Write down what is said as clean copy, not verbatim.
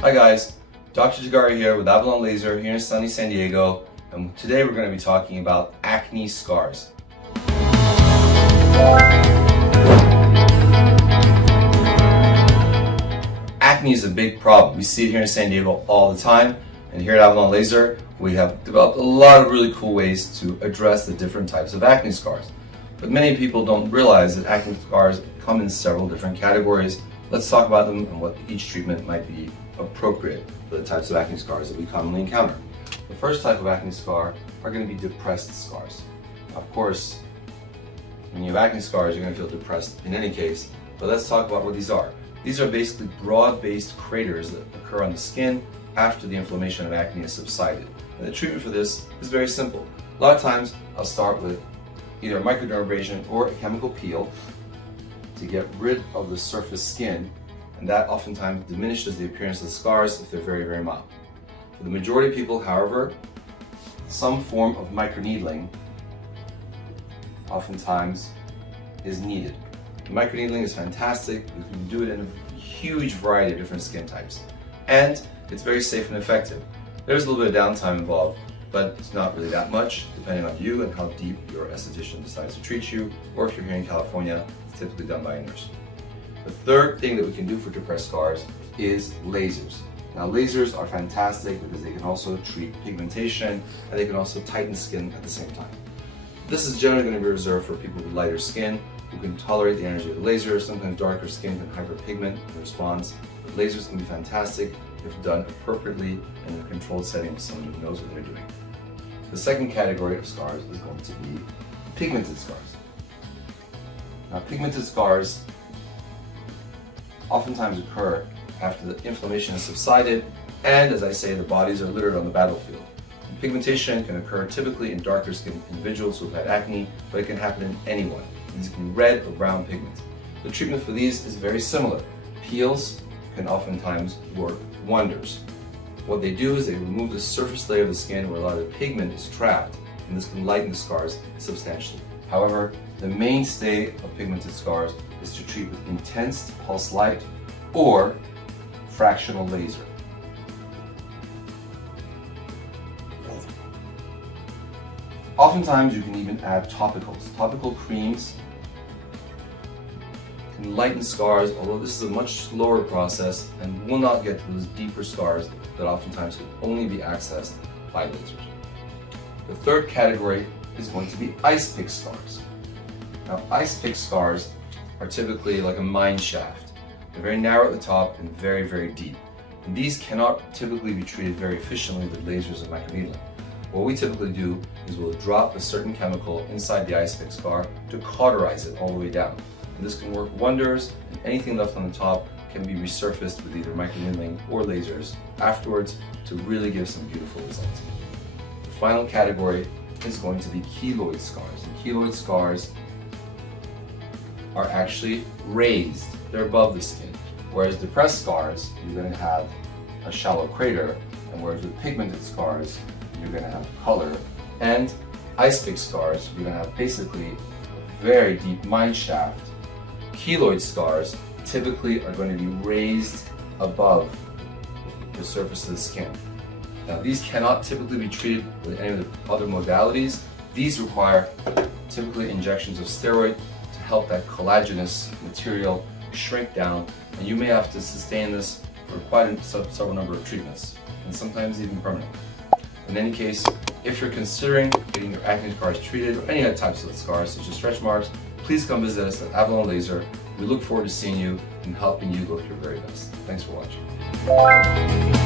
Hi guys, Dr. Jagari here with Avalon Laser here in sunny San Diego, and today we're going to be talking about acne scars. Acne is a big problem. We see it here in San Diego all the time, and here at Avalon Laser we have developed a lot of really cool ways to address the different types of acne scars. But many people don't realize that acne scars come in several different categories. Let's talk about them and what each treatment might be appropriate for the types of acne scars that we commonly encounter. The first type of acne scar are going to be depressed scars. Of course, when you have acne scars, you're going to feel depressed in any case, but let's talk about what these are. These are basically broad-based craters that occur on the skin after the inflammation of acne has subsided. And the treatment for this is very simple. A lot of times, I'll start with either a microdermabrasion or a chemical peel to get rid of the surface skin, and that oftentimes diminishes the appearance of the scars if they're very, very mild. For the majority of people, however, some form of microneedling oftentimes is needed. Microneedling is fantastic. You can do it in a huge variety of different skin types, and it's very safe and effective. There's a little bit of downtime involved, but it's not really that much, depending on you and how deep your esthetician decides to treat you, or if you're here in California, it's typically done by a nurse. The third thing that we can do for depressed scars is lasers. Now, lasers are fantastic because they can also treat pigmentation, and they can also tighten skin at the same time. This is generally going to be reserved for people with lighter skin who can tolerate the energy of the laser. Sometimes darker skin can hyperpigment in response, but lasers can be fantastic if done appropriately in a controlled setting with someone who knows what they're doing. The second category of scars is going to be pigmented scars. Now, pigmented scars oftentimes occur after the inflammation has subsided, and as I say, the bodies are littered on the battlefield. And pigmentation can occur typically in darker skinned individuals who've had acne, but it can happen in anyone. These can be red or brown pigments. The treatment for these is very similar. Peels can oftentimes work wonders. What they do is they remove the surface layer of the skin where a lot of the pigment is trapped, and this can lighten the scars substantially. However, the mainstay of pigmented scars is to treat with intense pulse light or fractional laser. Oftentimes you can even add topicals. Topical creams can lighten scars, although this is a much slower process and will not get to those deeper scars that oftentimes can only be accessed by lasers. The third category is going to be ice pick scars. Now, ice pick scars are typically like a mine shaft. They're very narrow at the top and very, very deep. And these cannot typically be treated very efficiently with lasers and microneedling. What we typically do is we'll drop a certain chemical inside the ice pick scar to cauterize it all the way down. And this can work wonders, and anything left on the top can be resurfaced with either microneedling or lasers afterwards to really give some beautiful results. The final category is going to be keloid scars. And keloid scars are actually raised. They're above the skin. Whereas depressed scars, you're going to have a shallow crater, and whereas with pigmented scars, you're going to have color. And ice pick scars, you're going to have basically a very deep mine shaft. Keloid scars typically are going to be raised above the surface of the skin. Now, these cannot typically be treated with any of the other modalities. These require typically injections of steroid to help that collagenous material shrink down, and you may have to sustain this for quite a several number of treatments, and sometimes even permanent. In any case, if you're considering getting your acne scars treated or any other types of scars such as stretch marks, please come visit us at Avalon Laser. We look forward to seeing you and helping you look your very best. Thanks for watching.